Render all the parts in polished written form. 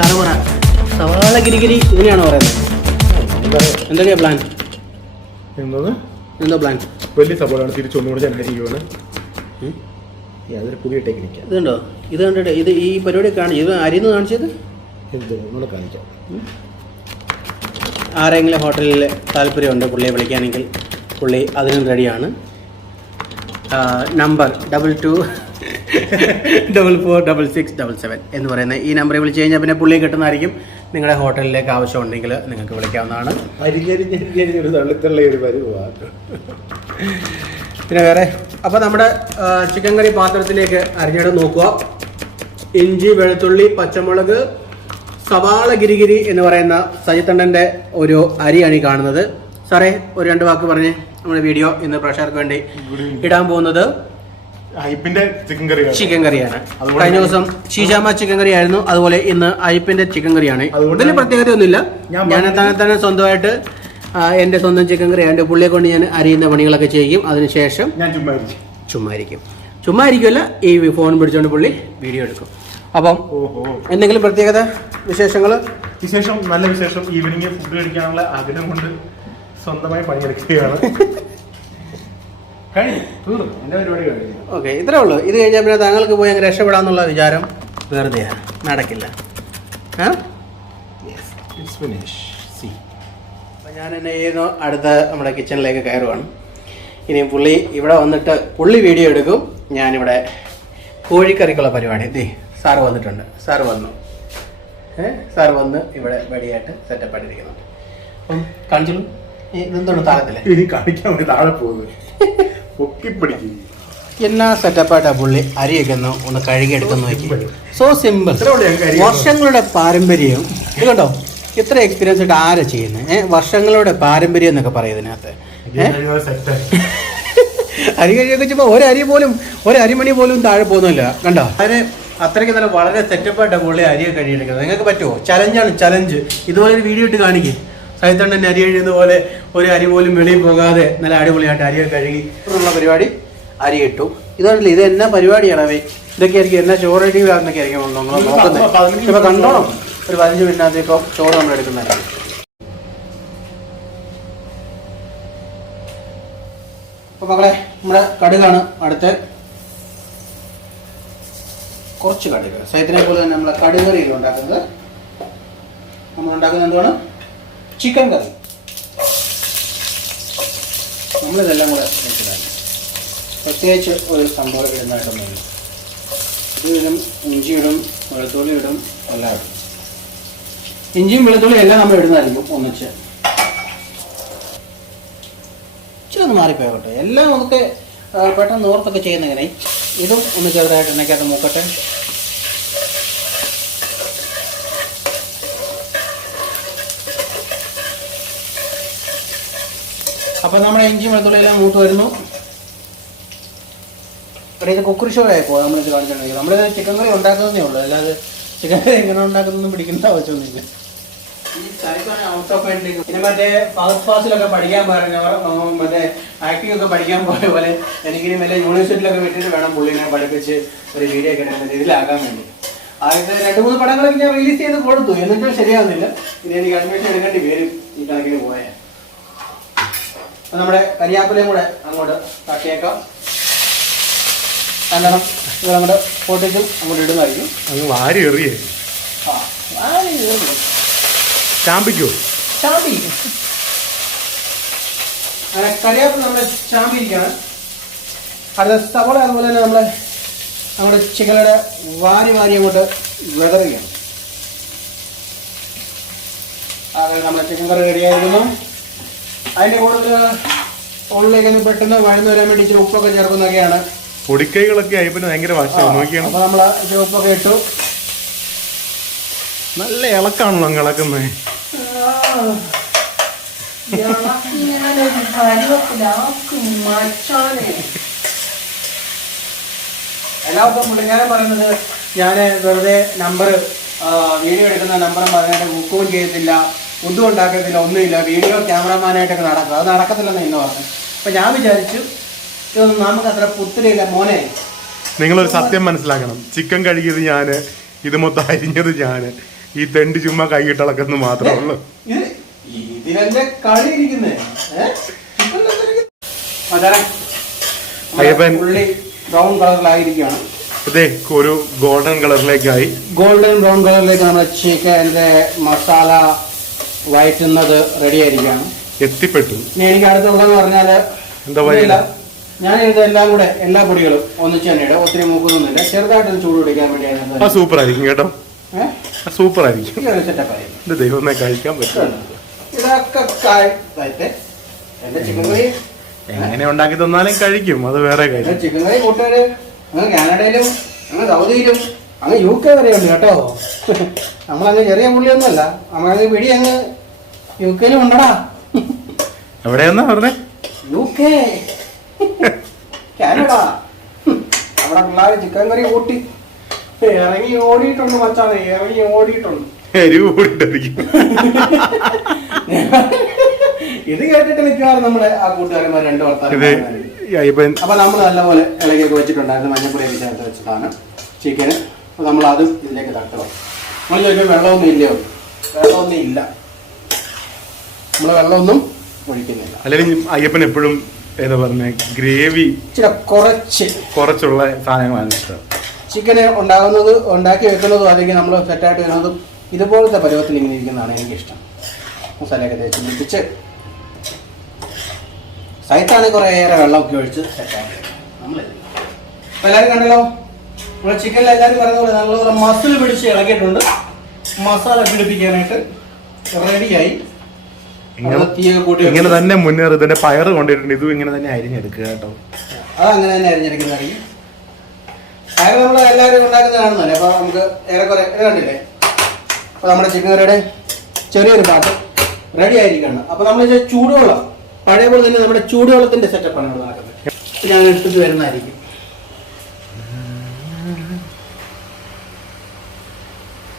ചാറുപറ സവാള ഗിരിഗിരി ഇതിനെയാണോ പറയുന്നത്? എന്തൊക്കെയാ പ്ലാൻ? എന്തോ പ്ലാൻ? വലിയ സവാളാണ് തിരിച്ചൊന്നുകൂടെ ഞാൻ അരിയുവാണ്. അതൊരു പുതിയ ടെക്നിക്കാണ്. ഇതുണ്ടോ? ഇത് കണ്ടിട്ട് ഇത് ഈ പരിപാടി കാണിച്ചു. ഇത് അരിന്ന് കാണിച്ചത് എന്തോ കാണിക്കാം. ആരെങ്കിലും ഹോട്ടലിൽ താല്പര്യമുണ്ട് പുള്ളിയെ വിളിക്കുകയാണെങ്കിൽ പുള്ളി അതിനും റെഡിയാണ്. നമ്പർ 22446677 എന്ന് പറയുന്ന ഈ നമ്പറിൽ വിളിച്ച് കഴിഞ്ഞാൽ പിന്നെ പുള്ളിയെ കിട്ടുന്നതായിരിക്കും. നിങ്ങളുടെ ഹോട്ടലിലേക്ക് ആവശ്യമുണ്ടെങ്കിൽ നിങ്ങൾക്ക് വിളിക്കാവുന്നതാണ്. പിന്നെ വേറെ അപ്പോൾ നമ്മുടെ ചിക്കൻ കറി പാത്രത്തിലേക്ക് അരിഞ്ഞിട്ട് നോക്കുക. ഇഞ്ചി, വെളുത്തുള്ളി, പച്ചമുളക്, സവാള ഗിരിഗിരി എന്ന് പറയുന്ന സജിത്തണ്ണൻ്റെ ഒരു അരിയാണ് ഈ കാണുന്നത്. സാറേ ഒരു 2 വാക്ക് പറഞ്ഞേ. നമ്മുടെ വീഡിയോ ഇന്ന് പ്രേക്ഷകർക്ക് വേണ്ടി ഇടാൻ പോകുന്നത് ചിക്കൻ കറിയാണ്. കഴിഞ്ഞ ദിവസം ഷീജാമ ചിക്കൻ കറി ആയിരുന്നു. അതുപോലെ ഇന്ന് ഐപ്പിന്റെ ചിക്കൻ കറിയാണ്. ഇതിന് പ്രത്യേകതയൊന്നുമില്ല. ഞാൻ തന്നെ സ്വന്തമായിട്ട് എൻ്റെ സ്വന്തം ചിക്കൻ കറി ആയതുകൊണ്ട് പുള്ളിയെ കൊണ്ട് ഞാൻ അരിയുന്ന പണികളൊക്കെ ചെയ്യും. അതിനുശേഷം ഞാൻ ചുമ്മാ ഇരിക്കുമല്ല, ഈ ഫോൺ പിടിച്ചുകൊണ്ട് പുള്ളി വീഡിയോ എടുക്കും. അപ്പം എന്തെങ്കിലും പ്രത്യേകത വിശേഷം നല്ല വിശേഷം. ഈവനിങ് ഫുഡ് കഴിക്കാനുള്ള ആഗ്രഹം കൊണ്ട് സ്വന്തമായി പണിയെടുക്കുകയാണ്. ഓക്കെ, ഇത്രേ ഉള്ളൂ. ഇത് കഴിഞ്ഞാൽ പിന്നെ താങ്കൾക്ക് പോയി അങ്ങ് രക്ഷപ്പെടാന്നുള്ള വിചാരം വെറുതെ നടക്കില്ല. അപ്പം ഞാൻ എന്നെ ചെയ്യുന്നു, അടുത്ത നമ്മുടെ കിച്ചണിലേക്ക് കയറുവാണ്. ഇനി പുള്ളി ഇവിടെ വന്നിട്ട് പുള്ളി വീഡിയോ എടുക്കും. ഞാനിവിടെ കോഴിക്കറിക്കുള്ള പരിപാടി. സാറ് വന്നിട്ടുണ്ട്. സാറ് വന്ന് ഇവിടെ റെഡിയായിട്ട് സെറ്റപ്പ് ആയിട്ടിരിക്കുന്നു. അപ്പം കാണിച്ചോളൂ. ഇതെന്താണ് താഴത്തില്ലേ? കാണിക്കാൻ വേണ്ടി താഴെ പോകുന്നത് എന്നാ സെറ്റപ്പായിട്ടാ പുള്ളി അരിയൊക്കെ ഒന്ന് കഴുകിയെടുക്കുന്ന നോക്കി. So simple. വർഷങ്ങളുടെ പാരമ്പര്യം ഇത് കണ്ടോ. ഇത്ര എക്സ്പീരിയൻസ് ആയിട്ട് ആരാ ചെയ്യുന്നത്? വർഷങ്ങളുടെ പാരമ്പര്യം എന്നൊക്കെ പറയും ഇതിനകത്ത്. അരി കഴിയൊക്കെ വെച്ചപ്പോൾ ഒരരിമണി പോലും താഴെ പോകുന്നില്ല. കണ്ടോ? അതിന് അത്രയ്ക്ക് നല്ല വളരെ സെറ്റപ്പായിട്ടാണ് പുള്ളി അരിയൊക്കെ കഴുകിയെടുക്കുന്നത്. നിങ്ങൾക്ക് പറ്റുമോ? ചലഞ്ച്. ഇതുപോലെ ഒരു വീഡിയോ ഇട്ട് കാണിക്കേ. സൈത്തണ്ണൻ അരി കഴിയുന്ന പോലെ ഒരു അരി പോലും വെളിയിൽ പോകാതെ നല്ല അടിപൊളിയായിട്ട് അരിയൊക്കെ കഴുകി ഉള്ള പരിപാടി. അരി ഇട്ടു. ഇതാണല്ലേ, ഇത് എന്നാ പരിപാടിയാണ് അവ. ഇതൊക്കെ ആയിരിക്കും എന്നാ ചോറ് അടി എന്നൊക്കെ ആയിരിക്കും നമ്മൾ നോക്കുന്നത്. ഇപ്പൊ കണ്ടോണം, ഒരു 15 മിനിറ്റിനകത്തേക്കോ ചോറ് നമ്മൾ എടുക്കുന്നതായിരിക്കും. അപ്പൊ മക്കളെ, നമ്മുടെ കടുകാണ് അടുത്ത്. കുറച്ച് കടുക്. സൈത്തിനെ പോലെ തന്നെ നമ്മളെ കടുകറിയിൽ ഉണ്ടാക്കുന്നത്. നമ്മളുണ്ടാക്കുന്നത് എന്താണ്? ചിക്കൻ കറി. നമ്മളിതെല്ലാം കൂടെ വെച്ചിട്ടാണ്. പ്രത്യേകിച്ച് ഒരു സംഭവം ഇടുന്നതായിട്ടൊന്നുമില്ല. ഇതിലും ഇഞ്ചി ഇടും, വെളുത്തുള്ളി ഇടും, എല്ലാം ഇടും. ഇഞ്ചിയും വെളുത്തുള്ളിയും എല്ലാം നമ്മൾ ഇടുന്നതായിരിക്കും ഒന്നിച്ച്. ഇച്ചിരി ഒന്ന് മാറിപ്പോയോട്ടെ. എല്ലാം നമുക്ക് പെട്ടെന്ന് ഓർത്തൊക്കെ ചെയ്യുന്ന ഇങ്ങനെ ഇതും ഒന്ന് ചെറുതായിട്ട് എണ്ണയ്ക്കകത്ത് മൂക്കട്ടെ. അപ്പം നമ്മുടെ ഇഞ്ചിയും വെളുത്തുള്ളിയെല്ലാം മൂത്ത് വരുന്നു. ഇവിടെ ഇത് കുക്കറി ഷോ ആയിപ്പോ നമ്മളിത് കാണിച്ചിട്ടുണ്ടെങ്കിൽ. നമ്മളിത് ചിക്കൻ കറി ഉണ്ടാക്കുന്നതേ ഉള്ളൂ. അല്ലാതെ ചിക്കൻ കറി എങ്ങനെ ഉണ്ടാക്കുന്നൊന്നും പിടിക്കേണ്ട ആവശ്യമൊന്നുമില്ല. പിന്നെ മറ്റേ ഫസ്റ്റ് ക്ലാസ്സിലൊക്കെ പഠിക്കാൻ പറഞ്ഞവർ മറ്റേ ആക്ടിംഗ് ഒക്കെ പഠിക്കാൻ പോയ പോലെ എനിക്കിനി വല്ല യൂണിവേഴ്സിറ്റിയിലൊക്കെ വിട്ടിട്ട് വേണം പുള്ളിനെ പഠിപ്പിച്ച് ഒരു വീഡിയോ ഒക്കെ എടുക്കുന്ന രീതിയിലാക്കാൻ വേണ്ടി. ആദ്യത്തെ 2-3 പടങ്ങളൊക്കെ ഞാൻ റിലീസ് ചെയ്ത് കൊടുത്തു. എന്നിട്ടും ശരിയാവുന്നില്ല. ഇനി എനിക്ക് അഡ്മിഷൻ എടുക്കേണ്ടി വരും ഈ കണക്കിന് പോയാൽ. നമ്മുടെ കരിയാപ്പിലയും കൂടെ അങ്ങോട്ട് തട്ടിയേക്കാം. കാരണം ഇതങ്ങോട്ട് പൊട്ടിച്ചും അങ്ങോട്ട് ഇടുന്നതായിരിക്കും. കരിയാപ്പിൽ നമ്മൾ ചാമ്പിരിക്കുകയാണ്. അടുത്ത സവോള അതുപോലെ തന്നെ നമ്മളെ നമ്മുടെ ചിക്കനുടെ വാരി അങ്ങോട്ട് വെതറുകയാണ്. അങ്ങനെ നമ്മുടെ ചിക്കൻ കറി റെഡിയായിരുന്നു. അതിൻ്റെ കൂടുതൽ ഉള്ളിലേക്ക് പെട്ടെന്ന് വഴന്നു വരാൻ വേണ്ടി ഇച്ചിരി ഉപ്പൊക്കെ ചേർക്കുന്നൊക്കെയാണ്. പൊടിക്കൈകളൊക്കെ ആയപ്പോൾ ഭയങ്കര വാശിയാണ്. അപ്പോൾ നമ്മൾ ഇച്ചിരി ഉപ്പൊക്കെ ഇട്ടു. നല്ല ഇളക്കാണല്ലോ ഇളക്കുന്നത്. എല്ലാവർക്കും പുള്ളിക്കാരൻ പറയുന്നത് ഞാൻ വെറുതെ നമ്പർ വീഡിയോ എടുക്കുന്ന നമ്പറും പറഞ്ഞിട്ട് ബുക്കും ചെയ്തിട്ടില്ല, ഫുഡും ഉണ്ടാക്കത്തില്ല, ഒന്നുമില്ല, വീഡിയോ ക്യാമറമാനായിട്ടൊക്കെ നടക്കും. അത് നടക്കത്തില്ലെന്ന് ഇന്ന് പറഞ്ഞു. അപ്പം ഞാൻ വിചാരിച്ചു ഇതൊന്നും നമുക്ക് അത്ര പുത്തിരിയില്ല മോനെ. നിങ്ങളൊരു സത്യം മനസ്സിലാക്കണം. ചിക്കൻ കഴുകിയത് ഞാൻ, ഇത് മൊത്തം അരിഞ്ഞത് ഞാൻ, ഈ തെണ്ടി ചുമ്മാ കൈയിട്ടളക്കുന്നു മാത്രമേ ഉള്ളൂ. ഇതിലെ കളി ഇരിക്കുന്നേ. അയ്യപ്പൻ ഉള്ളി ബ്രൗൺ കളറിലായിരിക്കുകയാണ്. ഇതേ ഒരു ഗോൾഡൻ കളറിലേക്കായി. ഗോൾഡൻ ബ്രൗൺ കളറിലേക്ക് നമ്മുടെ ചിക്കൻ്റെ മസാല വഴറ്റുന്നത് റെഡി ആയിരിക്കുകയാണ്. എത്തിപ്പെട്ടു. ഇനി എനിക്ക് അടുത്തുള്ളതെന്ന് പറഞ്ഞാല് എന്താ പറയുക, ഞാൻ ഇതെല്ലാം കൂടെ എല്ലാ പൊടികളും ഒന്നിച്ച് തന്നെ ഇടും. ഒത്തിരി മൂക്കുന്നൊന്നുമില്ല. ചെറുതായിട്ടൊന്ന് ചൂട് പിടിക്കാൻ വേണ്ടി. സൂപ്പർ ആയിരിക്കും കേട്ടോ. സൂപ്പർ ആയിരിക്കും. സെറ്റപ്പായിരിക്കും. ദൈവമേ കഴിക്കാൻ പറ്റും. ഇതൊക്കെ എന്റെ ചിക്കൻ കറി എങ്ങനെ ഉണ്ടാക്കി തന്നാലും കഴിക്കും, അത് വേറെ കാര്യം. ചിക്കൻ കറി കൂട്ടുകാര് അങ്ങ് കാനഡയിലും അങ്ങ് സൗദിയിലും അങ്ങ് UK വരെ ഉണ്ട് കേട്ടോ. നമ്മളങ്ങ് ചെറിയ പുള്ളിയൊന്നുമല്ല. നമ്മളങ്ങ് പിടി അങ്ങ് UK ഉണ്ടടാ. എവിടെയെന്നാ പറഞ്ഞേ? UK, Canada. അവിടെ പിള്ളേർ ചിക്കൻ കറി കൂട്ടി ഇറങ്ങി ഓടിയിട്ടുണ്ട് മച്ചാണ്. ഇറങ്ങി ഓടിയിട്ടുണ്ട്. ഇത് കേട്ടിട്ട് മിക്കവാറും നമ്മുടെ ആ കൂട്ടുകാരന്മാർ 2 വർത്താനം. അപ്പൊ നമ്മൾ നല്ലപോലെ ഇളകിയൊക്കെ വെച്ചിട്ടുണ്ടായിരുന്നു. മഞ്ഞപ്പൊടിയൊക്കെ ചേർത്ത് വെച്ചതാണ് ചിക്കന്. അപ്പൊ നമ്മൾ അതും ഇതിലേക്ക് തട്ടുക. നമ്മൾ ചോദിക്കും വെള്ളമൊന്നും ഇല്ലയോ? വെള്ളമൊന്നും ഇല്ല, നമ്മൾ വെള്ളമൊന്നും ഒഴിക്കുന്നില്ല. അല്ലെങ്കിൽ അയ്യപ്പൻ എപ്പോഴും ഏതാ പറഞ്ഞ ഗ്രേവി കുറച്ചുള്ള സാധനങ്ങളാണ് ഇഷ്ടം. ചിക്കന് ഉണ്ടാക്കി വെക്കുന്നതും അല്ലെങ്കിൽ നമ്മൾ സെറ്റായിട്ട് വരുന്നതും ഇതുപോലത്തെ പരുവത്തിൽ ഇങ്ങനെ ഇരിക്കുന്നതാണ് എനിക്കിഷ്ടം. മസാലയൊക്കെ തേച്ച് പിടിപ്പിച്ച് സൈത്താണെങ്കിൽ കുറേയേറെ വെള്ളമൊക്കെ ഒഴിച്ച് സെറ്റാക്കി നമ്മൾ. അപ്പോൾ എല്ലാവരും കണ്ടല്ലോ, നമ്മൾ ചിക്കനിൽ എല്ലാവരും പറയുന്ന പോലെ നല്ലപോലെ മസിൽ പിടിച്ച് ഇളക്കിയിട്ടുണ്ട്. മസാല പിടിപ്പിക്കാനായിട്ട് റെഡിയായി. ഇങ്ങനെ തന്നെ മുന്നേറി ഇതിന്റെ പയറ് കൊണ്ടിട്ടുണ്ട്. ഇതും ഇങ്ങനെ തന്നെ അരിഞ്ഞെടുക്കുക കേട്ടോ. അതങ്ങനെ തന്നെ അരിഞ്ഞെടുക്കുന്നതായിരിക്കും. പയർ നമ്മൾ എല്ലാവരും ഉണ്ടാക്കുന്നത് കാണുന്നല്ലേ. അപ്പോൾ നമുക്ക് ഏറെക്കുറെ കണ്ടില്ലേ. അപ്പോൾ നമ്മുടെ ചിക്കൻ കറിയുടെ ചെറിയൊരു പാട്ട് റെഡി ആയിരിക്കണം. അപ്പോൾ നമ്മൾ ചൂടുവെള്ളം പഴയ പോലെ തന്നെ നമ്മുടെ ചൂടുവെള്ളത്തിന്റെ സെറ്റപ്പാണ് ഇവിടെ നടക്കുന്നത്. ഞാൻ എടുത്തിട്ട് വരുന്നതായിരിക്കും.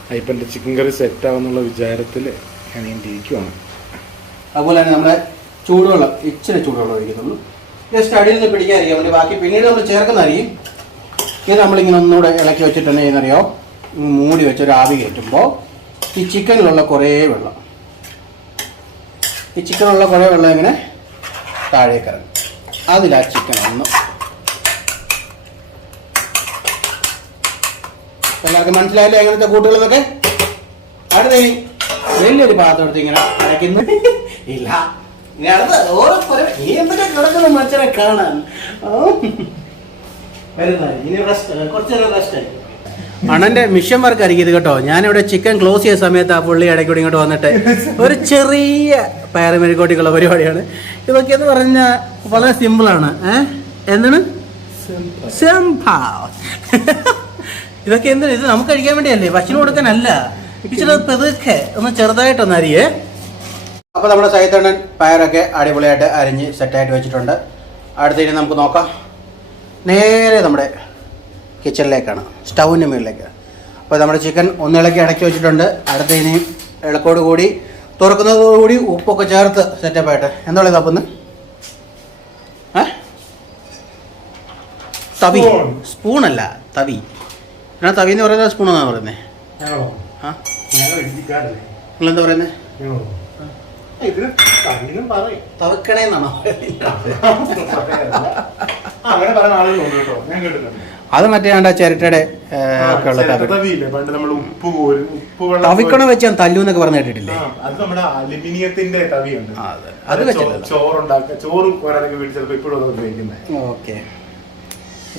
അയ്യപ്പൻ്റെ ചിക്കൻ കറി സെറ്റ് ആവുന്നുള്ള വിചാരത്തിൽ ഞാൻ ഇരിക്കുവാണ്. അതുപോലെ തന്നെ നമ്മുടെ ചൂടുവെള്ളം ഇച്ചിരി ചൂടുവെള്ളം ഒഴിക്കുന്നുള്ളൂ. ജസ്റ്റ് അടിയിൽ നിന്ന് പിടിക്കാതിരിക്കാൻ വേണ്ടി. ബാക്കി പിന്നീട് നമ്മൾ ചേർക്കുന്നതായിരിക്കും. ഇത് നമ്മളിങ്ങനെ ഒന്നുകൂടെ ഇളക്കി വെച്ചിട്ടുണ്ടെങ്കിൽ ചെയ്യുന്നറിയോ, മൂടി വെച്ചൊരു ആവി കയറ്റുമ്പോൾ ഈ ചിക്കനിലുള്ള കുറേ വെള്ളം ഇങ്ങനെ താഴേക്ക് ഇറങ്ങും. അതിലാ ചിക്കൻ ഒന്ന് എല്ലാവർക്കും മനസ്സിലായില്ലേ എങ്ങനത്തെ കൂട്ടുകളെന്നൊക്കെ. അടുത്ത വലിയൊരു പാത്രം എടുത്ത് ഇങ്ങനെ അടയ്ക്കുന്നു. ഇല്ല, ഇനി അടുത്ത ഓരോ ഇനി എന്തൊക്കെ കിടക്കുന്ന മനുഷ്യരെ കാണാൻ അണ്ണന്റെ മിഷൻ വർക്ക് ആയിരിക്കും ഇത് കേട്ടോ. ഞാനിവിടെ ചിക്കൻ ക്ലോസ് ചെയ്ത സമയത്ത് ആ പുള്ളി ഇടയ്ക്കൂടി ഇങ്ങോട്ട് വന്നിട്ട് ഒരു ചെറിയ പയറുമെഴുക്കോട്ടിക്കുള്ള പരിപാടിയാണ് ഇതൊക്കെ എന്ന് പറഞ്ഞാൽ വളരെ സിമ്പിളാണ്. എന്താണ് ഇതൊക്കെ എന്താണ്? ഇത് നമുക്ക് കഴിക്കാൻ വേണ്ടിയല്ലേ, ഭക്ഷണം കൊടുക്കാനല്ല. ഇച്ചിരി പെതുക്കെ ഒന്ന് ചെറുതായിട്ടൊന്ന് അരിയേ. അപ്പോൾ നമ്മുടെ സൈത്തണ്ണൻ പയറൊക്കെ അടിപൊളിയായിട്ട് അരിഞ്ഞ് സെറ്റായിട്ട് വെച്ചിട്ടുണ്ട്. അടുത്തതിന് നമുക്ക് നോക്കാം. നേരെ നമ്മുടെ കിച്ചണിലേക്കാണ്, സ്റ്റൗവിൻ്റെ മുകളിലേക്ക്. അപ്പോൾ നമ്മുടെ ചിക്കൻ ഒന്നിളക്കി അടക്കി വെച്ചിട്ടുണ്ട്. അടുത്ത ഇനി ഇളക്കോട് കൂടി തുറക്കുന്നതോടുകൂടി ഉപ്പൊക്കെ ചേർത്ത് സെറ്റപ്പായിട്ട്. എന്താ പറയുക തപ്പുന്ന്? തവി, സ്പൂണല്ല തവി. എന്നാ തവി എന്ന് പറയുന്നത് സ്പൂൺ എന്നാണ് പറയുന്നത്. നിങ്ങളെന്താ പറയുന്നത്? തവക്കണേന്നാണോ? അത് മറ്റേ ചിരട്ടയുടെ തവിക്കണ വെച്ച് ഞാൻ തല്ലു എന്നൊക്കെ പറഞ്ഞു കേട്ടിട്ടില്ലേ? അത് ഓക്കെ.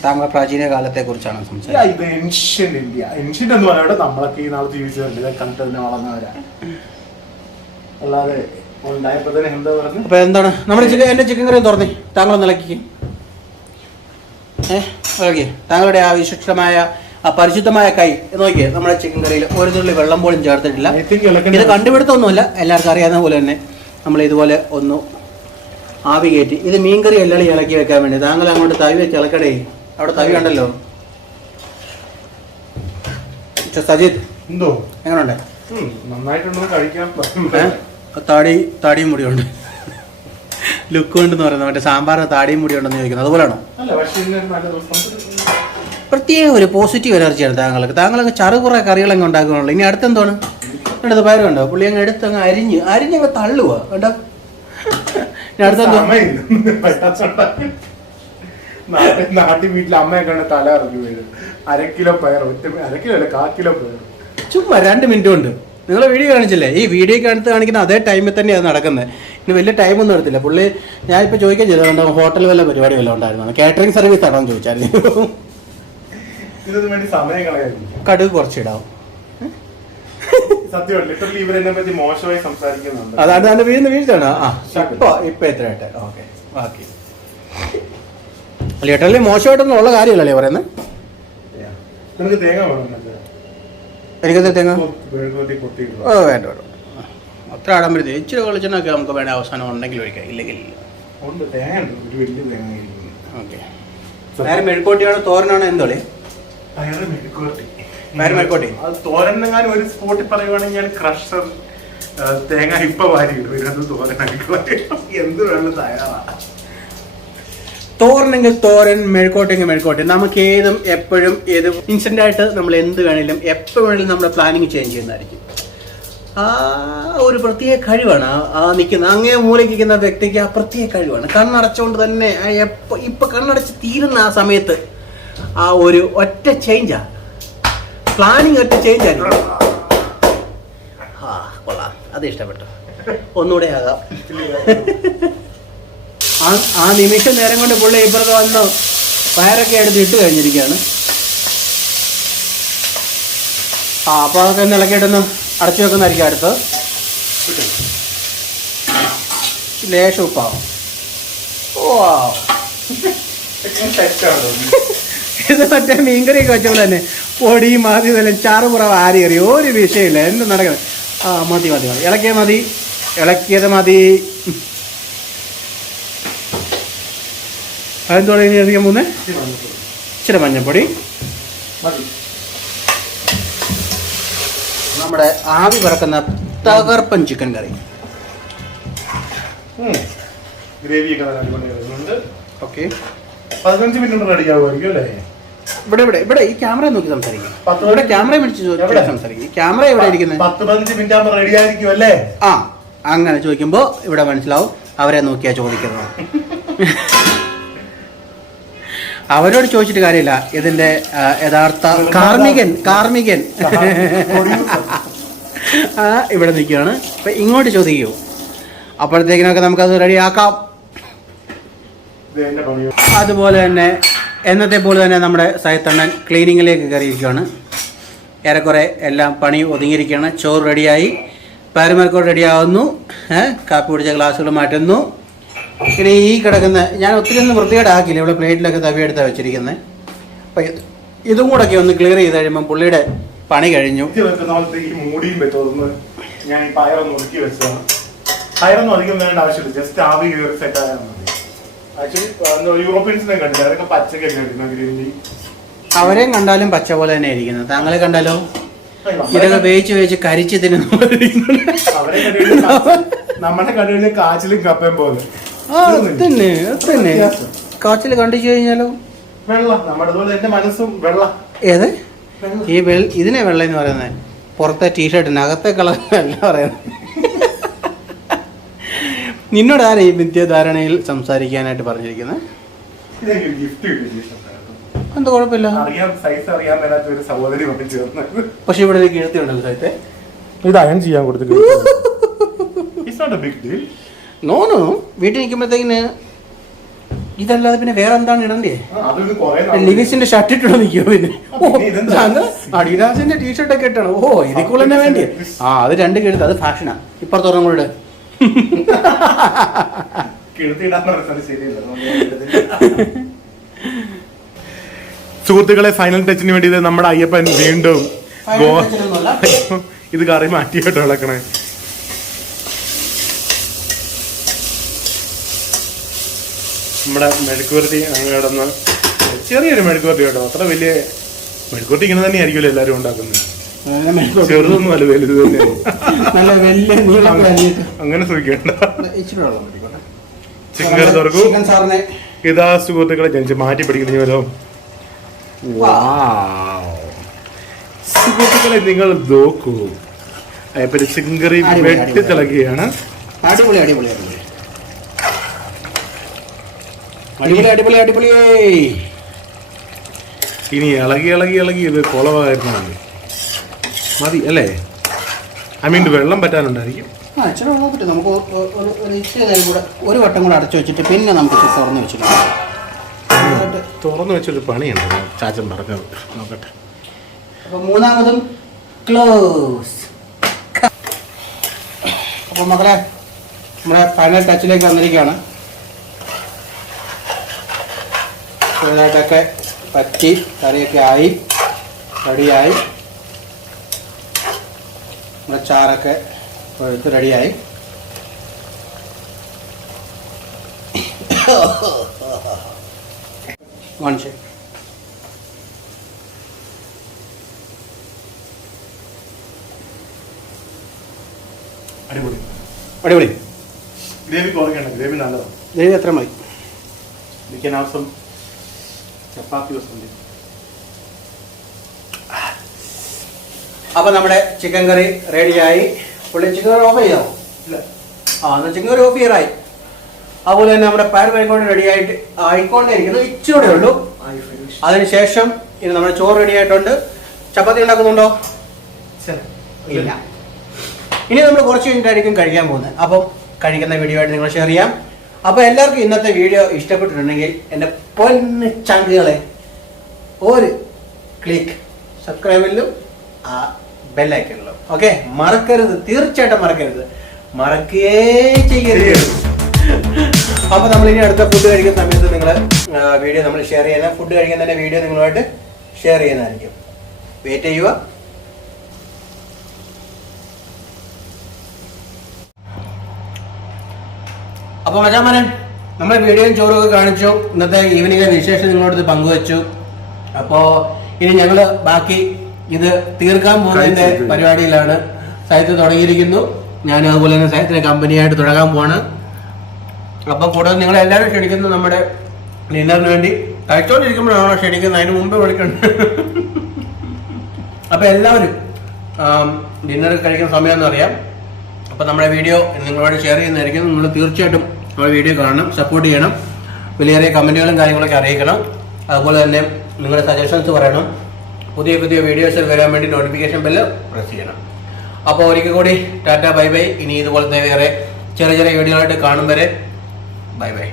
താങ്കൾ പ്രാചീന കാലത്തെ കുറിച്ചാണ് സംസാരിക്കുന്നത്. നമ്മളൊക്കെ ഈ നാളെ ജീവിച്ചതല്ലേ, അല്ലാതെ അപ്പൊ എന്താണ് നമ്മുടെ എന്റെ ചിക്കൻ കറി തുറന്നേ. താങ്കളൊന്ന് ഇളക്കി ഇളക്കി താങ്കളുടെ ആ വിശിഷ്ടമായ ആ പരിശുദ്ധമായ കൈ നോക്കിയേ. നമ്മുടെ ചിക്കൻ കറിയിൽ ഒരു തുള്ളി വെള്ളം പോലും ചേർത്തിട്ടില്ല. ഇത് കണ്ടുപിടുത്തൊന്നുമില്ല, എല്ലാവർക്കും അറിയാവുന്ന പോലെ തന്നെ നമ്മൾ ഇതുപോലെ ഒന്ന് ആവി കയറ്റി. ഇത് മീൻകറി എല്ലാം ഇളക്കി വെക്കാൻ വേണ്ടി താങ്കൾ അങ്ങോട്ട് തവി വെച്ച് ഇളക്കടേ. അവിടെ തവി ഉണ്ടല്ലോ. സജിത്ത് എന്തോ എങ്ങനെയുണ്ട്? നന്നായിട്ടുണ്ടോ? കഴിക്കാൻ താടിയും മുടിയുണ്ട്. ലുക്ക് ഉണ്ടെന്ന് പറയുന്നത് മറ്റേ സാമ്പാറിന് താടിയും മുടി ഉണ്ടെന്ന് ചോദിക്കുന്നത് അതുപോലെയാണോ? പ്രത്യേക ഒരു പോസിറ്റീവ് എനർജിയാണ് താങ്കൾക്ക്. താങ്കളൊക്കെ ചെറു കുറേ കറികളങ്ങ് ഉണ്ടാക്കുകയാണല്ലോ. ഇനി അടുത്തെന്താണ്? കണ്ടത് പയറ് കണ്ടോ? പുള്ളി അങ്ങ് എടുത്ത് അങ്ങ് അരിഞ്ഞങ്ങ് തള്ളുക കേട്ടോ. നാട്ടിൽ വീട്ടിൽ അമ്മയൊക്കെ തല ഇറങ്ങി വീഴും. 1/2 കിലോ പയർ, 1/2 കിലോ അല്ല 1/4 കിലോ പയർ. ചുമ്മാ 2 മിനിറ്റ് കൊണ്ട് നിങ്ങൾ വീഡിയോ കാണിച്ചില്ലേ? ഈ വീഡിയോക്ക് അടുത്ത് കാണിക്കുന്ന അതേ ടൈമിൽ തന്നെയാണ് അത് നടക്കുന്നത്. ഇനി വലിയ ടൈമൊന്നും എടുത്തില്ല. പുള്ളി ഞാനിപ്പോൾ ചോദിക്കാൻ ചെയ്തതുകൊണ്ട് ഹോട്ടൽ വല്ല പരിപാടി വല്ല ഉണ്ടായിരുന്നു, കാറ്ററിംഗ് സർവീസ് ആണോ എന്ന് ചോദിച്ചായിരുന്നു. ഇതിനു വേണ്ടി സമയം കളയായിരുന്നു. കടുക് കുറച്ചിടാവും. സത്യം ലിറ്ററലി ഇവരെന്നെ പറ്റി മോശമായി സംസാരിക്കുന്നുണ്ട്. അതാണ് അതിന്റെ വീഴ്ചയാണ്. ഇപ്പൊ എത്രയായിട്ട് ഓക്കെ ബാക്കി ലിറ്ററലി മോശമായിട്ടൊന്നും ഉള്ള കാര്യമല്ലേ പറയുന്നത്. നിനക്ക് തേങ്ങ വേണം? എനിക്കത് തേങ്ങ വേണ്ട. അത്ര ആടമ്പഴത്തേ ഇച്ചിരി വെളിച്ചെണ്ണൊക്കെ നമുക്ക് വേണ്ട അവസാനം ഉണ്ടെങ്കിൽ ഒഴിക്കാം, ഇല്ലെങ്കിൽ ഓക്കെ. നേരെ മെഴുക്കോട്ടിയാണ് തോരനാണ് എന്തോളി? മെഴുക്കോട്ടി തോരനെങ്ങാനും ഒരു സ്പോട്ടിൽ പറയുവാണെങ്കിൽ ഞാൻ ക്രഷർ തേങ്ങ ഇപ്പൊ വാരിയിടും. തോരനായിക്കോട്ടെ, എന്ത് വേണം തയ്യാറാണ്. തോരനെങ്കിൽ തോരൻ, മെഴുക്കോട്ടെങ്കിൽ മെഴുക്കോട്ടെ. നമുക്ക് ഏതും എപ്പോഴും ഇൻസ്റ്റന്റ് ആയിട്ട് നമ്മൾ എന്ത് വേണേലും എപ്പോൾ വേണേലും നമ്മുടെ പ്ലാനിങ് ചേഞ്ച് ചെയ്യുന്നതായിരിക്കും. ആ ഒരു പ്രത്യേക കഴിവാണ് ആ നിൽക്കുന്ന അങ്ങേ മൂലയ്ക്ക് നിൽക്കുന്ന വ്യക്തിക്ക് ആ പ്രത്യേക കഴിവാണ്. കണ്ണടച്ചുകൊണ്ട് തന്നെ ഇപ്പൊ കണ്ണടച്ച് തീരുന്ന ആ സമയത്ത് ആ ഒരു ഒറ്റ ചേഞ്ചാ, പ്ലാനിങ് ഒറ്റ ചേഞ്ച് ആയിരിക്കും. കൊള്ളാം, അത് ഇഷ്ടപ്പെട്ടു. ഒന്നുകൂടെ ആകാം. ആ നിമിഷ നേരം കൊണ്ട് പുള്ളി ഇപ്പുറത്ത് വന്ന് പയറൊക്കെ എടുത്ത് ഇട്ട് കഴിഞ്ഞിരിക്കുകയാണ്. അപ്പോൾ അതൊക്കെ ഒന്ന് ഇളക്കിയിട്ടൊന്ന് അടച്ചു വെക്കുന്നതായിരിക്കും. അടുത്ത് ലേശം ഉപ്പാവും. ഇത് മറ്റേ മീൻകറിയൊക്കെ വെച്ച പോലെ തന്നെ പൊടി മാതി തന്നെ ചാറുപുറം ആരി കറി ഒരു വിഷയമില്ല. എന്ത് നടക്കുന്നത്? മതി ഇളക്കിയത് മതി. അതെന്തോടെ ഇനി അധികം പോകുന്നത്? ഇച്ചിരി മഞ്ഞപ്പൊടി. നമ്മുടെ ആവി പറക്കുന്ന തകർപ്പൻ ചിക്കൻ കറി. ഓക്കെ, 15 മിനിറ്റ് റെഡിയാവുമായിരിക്കും അല്ലേ? ഇവിടെ ഈ ക്യാമറ നോക്കി സംസാരിക്കും. ഇവിടെ ക്യാമറ മേടിച്ച് സംസാരിക്കും. ഈ ക്യാമറ എവിടെ ഇരിക്കുന്നത്? 10-15 മിനിറ്റ് ആകുമ്പോൾ റെഡി ആയിരിക്കും അല്ലേ? അങ്ങനെ ചോദിക്കുമ്പോൾ ഇവിടെ മനസ്സിലാവും അവരെ നോക്കിയാ ചോദിക്കുന്നത്. അവരോട് ചോദിച്ചിട്ട് കാര്യമില്ല. ഇതിന്റെ യഥാർത്ഥ കാർമികൻ ഇവിടെ നിൽക്കുകയാണ്. അപ്പൊ ഇങ്ങോട്ട് ചോദിക്കൂ, അപ്പോഴത്തേക്കിനൊക്കെ നമുക്കത് റെഡിയാക്കാം. അതുപോലെ തന്നെ എന്നത്തെ പോലെ തന്നെ നമ്മുടെ സൈത്തണ്ണൻ ക്ലീനിങ്ങിലേക്ക് കയറിയിരിക്കുകയാണ്. ഏറെക്കുറെ എല്ലാം പണി ഒതുങ്ങിയിരിക്കുകയാണ്. ചോറ് റെഡിയായി, പാരമർക്കോട് റെഡിയാവുന്നു, കാപ്പി കുടിച്ച ഗ്ലാസ്സുകൾ മാറ്റുന്നു. ഇനി ഈ കിടക്കുന്ന ഞാൻ ഒത്തിരി ഒന്നും വൃത്തികേടാക്കില്ല. ഇവിടെ പ്ലേറ്റിലൊക്കെ തവിയെടുത്താണ് വെച്ചിരിക്കുന്നത്. അപ്പം ഇതും കൂടെയൊക്കെ ഒന്ന് ക്ലിയർ ചെയ്ത് കഴിയുമ്പം പുള്ളിയുടെ പണി കഴിഞ്ഞു. ഞാൻ പയറൊന്നും ഒതുക്കി വെച്ചതാണ്. പയറൊന്നും അധികം വേണ്ട ആവശ്യമില്ല, ജസ്റ്റ് ആവി കയറി സെറ്റ് ആയാൽ മതി. ആക്ച്വലി യൂറോപ്യൻസിനെ കണ്ടില്ല, അതൊക്കെ പച്ചക്കൊക്കെ ഗ്രീൻ. അവരെയും കണ്ടാലും പച്ച പോലെ തന്നെ ഇരിക്കുന്നത്. താങ്കളെ കണ്ടാലോ ഇതൊക്കെ വേവിച്ച് കരിച്ച് തിന്നുന്നു. നമ്മുടെ കണ്ടുകഴിഞ്ഞ കാച്ചിലും കപ്പയും പോലെ തന്നെ കാച്ചിൽ കണ്ടിച്ചു കഴിഞ്ഞാലോ വെള്ളം. നമ്മുടെ പോലെ എന്റെ മനസ്സും വെള്ളം. ഏത് ഈ ഇതിനെ വെള്ളം എന്ന് പറയുന്നത് പുറത്തെ ടീഷർട്ടിന് അകത്തെ കളറല്ല പറയുന്നത്. നിന്നോട് ആരാ ഈ വിദ്യാധാരണയിൽ സംസാരിക്കാനായിട്ട് പറഞ്ഞിരിക്കുന്നത്? എന്താ കുഴപ്പമില്ല, പക്ഷെ ഇവിടെ കീഴ്ത്തിയുണ്ടല്ലോ സൈത്തെ. ഇത് അയൺ ചെയ്യാൻ കൊടുത്തു. നോ വീട്ടിൽ നിൽക്കുമ്പോഴത്തേക്കിന് ഇതല്ലാതെ പിന്നെ വേറെ എന്താണ് ഇടണ്ടേ? ലിവിസിന്റെ ഷർട്ട് ഇട്ടോ നിൽക്കുമോ? പിന്നെ അഡിഡാസിന്റെ ടീഷർട്ട് ഒക്കെ ഇട്ടാണ്. ഇതിൽ കൂടെ തന്നെ വേണ്ടി. അത് 2 കെഴുത്ത്, അത് ഫാഷനാ. ഇപ്പുറത്തോളം കൂടെ സുഹൃത്തുക്കളെ, ഫൈനൽ ടച്ചിന് വേണ്ടി നമ്മുടെ അയ്യപ്പൻ വീണ്ടും ഇത് കറി മാറ്റിയിട്ട് ഇളക്കണേ. നമ്മുടെ മെഴുക്കുവരട്ടി അങ്ങ് കിടന്ന് ചെറിയൊരു മെഴുക്കുവരട്ടി കേട്ടോ, അത്ര വലിയ മെഴുക്കുവരട്ടി ഇങ്ങനെ തന്നെ ആയിരിക്കുമല്ലോ എല്ലാവരും ഉണ്ടാക്കുന്നത്. ചെറുതൊന്നും അല്ല, വലുത് തന്നെയാണ്. അങ്ങനെ ശ്രമിക്കണ്ട. ചിക്കൻ കറി തുറക്കൂ. ഇതാ സുഹൃത്തുക്കളെ ജനിച്ച് മാറ്റി പിടിക്കുന്നോ. സുഹൃത്തുക്കളെ നിങ്ങൾ നോക്കൂ, അയപ്പ ചിക്കൻ കറി വെട്ടി തിളക്കുകയാണ്. അടിപൊളി അടിപൊളി അടിപൊളി അടിപൊളി അടിപൊളി അടിപൊളി. ഇനി ഇളകി ഇളകി ഇളകി ഇത് കുളവായിരുന്നു മതി അല്ലേ? ഐ മീൻ വെള്ളം പറ്റാനുണ്ടായിരിക്കും. ഇച്ചിരി വെള്ളം പറ്റും. നമുക്ക് ഒരു ഇച്ചിരി നേരം കൂടെ ഒരു വട്ടം കൂടെ അടച്ചു വെച്ചിട്ട് പിന്നെ നമുക്ക് തുറന്ന് വെച്ചിട്ട് തുറന്നു വെച്ചൊരു പണിയുണ്ട് ചാച്ചൻ പറഞ്ഞത്. നോക്കട്ടെ. അപ്പോൾ മൂന്നാമതും ക്ലോസ്. അപ്പോൾ മക്കളെ നമ്മുടെ ഫൈനൽ ടച്ചിലേക്ക് വന്നിരിക്കുകയാണ്. ചെറുതായിട്ടൊക്കെ പറ്റി കറിയൊക്കെ ആയി റെഡിയായി. നമ്മുടെ ചാറൊക്കെ എടുത്ത് റെഡിയായി. കാണിച്ച് അടിപൊളി അടിപൊളി. ഗ്രേവി കുറയ്ക്കണം. ഗ്രേവി നല്ലതാണ്. ഗ്രേവി എത്ര മതി? മിക്കനാസം ചപ്പാത്തി വസ്തുണ്ട്. അപ്പൊ നമ്മുടെ ചിക്കൻ കറി റെഡിയായി. പുള്ളി ചിക്കൻ കറി ഓഫ് ചെയ്യാമോ? ഇല്ല. എന്നാൽ ചിക്കൻ കറി ഓഫ് ചെയ്യാറായി. അതുപോലെ തന്നെ നമ്മുടെ പയർ പരിക്കൊണ്ട് റെഡി ആയിട്ട് ആയിക്കൊണ്ടേയിരിക്കുന്നു. ഇച്ചിരി ഉള്ളൂ. അതിനുശേഷം ഇനി നമ്മുടെ ചോറ് റെഡി ആയിട്ടുണ്ട്. ചപ്പാത്തി ഉണ്ടാക്കുന്നുണ്ടോ? ഇല്ല. ഇനി നമ്മൾ കുറച്ച് കഴിഞ്ഞിട്ടായിരിക്കും കഴിക്കാൻ പോകുന്നത്. അപ്പം കഴിക്കുന്ന വീഡിയോ ആയിട്ട് നിങ്ങൾ ഷെയർ ചെയ്യാം. അപ്പോൾ എല്ലാവർക്കും ഇന്നത്തെ വീഡിയോ ഇഷ്ടപ്പെട്ടിട്ടുണ്ടെങ്കിൽ എൻ്റെ പൊന്ന് ചങ്കുകളെ ഒരു ക്ലിക്ക് സബ്സ്ക്രൈബിലും ആ ബെല്ലൈക്കണിലും ഓക്കെ മറക്കരുത്. തീർച്ചയായിട്ടും മറക്കരുത്. മറക്കേ ചെയ്യരുത്. അപ്പോൾ നമ്മൾ ഇനി അടുത്ത ഫുഡ് കഴിക്കുന്ന സമയത്ത് നിങ്ങൾ വീഡിയോ നമ്മൾ ഷെയർ ചെയ്യുന്ന ഫുഡ് കഴിക്കുന്നതിൻ്റെ വീഡിയോ നിങ്ങളുമായിട്ട് ഷെയർ ചെയ്യുന്നതായിരിക്കും. വെയിറ്റ് ചെയ്യുക. അപ്പോൾ മച്ചാമാരെ നമ്മൾ വീഡിയോയും ചോറൊക്കെ കാണിച്ചു. ഇന്നത്തെ ഈവനിങ്ങിലെ വിശേഷം നിങ്ങളോട് പങ്കുവച്ചു. അപ്പോൾ ഇനി ഞങ്ങൾ ബാക്കി ഇത് തീർക്കാൻ പോകുന്നതിൻ്റെ പരിപാടിയിലാണ്. സഹിത്ത് തുടങ്ങിയിരിക്കുന്നു. ഞാൻ അതുപോലെ തന്നെ സഹിത്തിന് കമ്പനിയായിട്ട് തുടങ്ങാൻ പോവാണ്. അപ്പോൾ കൂടുതൽ നിങ്ങളെല്ലാവരും ക്ഷണിക്കുന്നു നമ്മുടെ ഡിന്നറിന് വേണ്ടി. കഴിച്ചോണ്ടിരിക്കുമ്പോഴാണോ ക്ഷണിക്കുന്നത്? അതിന് മുമ്പ് വിളിക്കണം. അപ്പോൾ എല്ലാവരും ഡിന്നർ കഴിക്കുന്ന സമയമെന്ന് അറിയാം. അപ്പോൾ നമ്മുടെ വീഡിയോ നിങ്ങളോട് ഷെയർ ചെയ്യുന്നതായിരിക്കും. നിങ്ങൾ തീർച്ചയായിട്ടും നമ്മുടെ വീഡിയോ കാണണം, സപ്പോർട്ട് ചെയ്യണം, വലിയ കമൻറ്റുകളും കാര്യങ്ങളൊക്കെ അറിയിക്കണം. അതുപോലെ തന്നെ നിങ്ങളുടെ സജഷൻസ് പറയണം. പുതിയ പുതിയ വീഡിയോസ് വരാൻ വേണ്ടി നോട്ടിഫിക്കേഷൻ ബെല്ല് പ്രസ് ചെയ്യണം. അപ്പോൾ ഒരിക്കൽ കൂടി ടാറ്റ ബൈ ബൈ. ഇനി ഇതുപോലത്തെ വേറെ ചെറിയ ചെറിയ വീഡിയോകളായിട്ട് കാണും വരെ ബൈ ബൈ.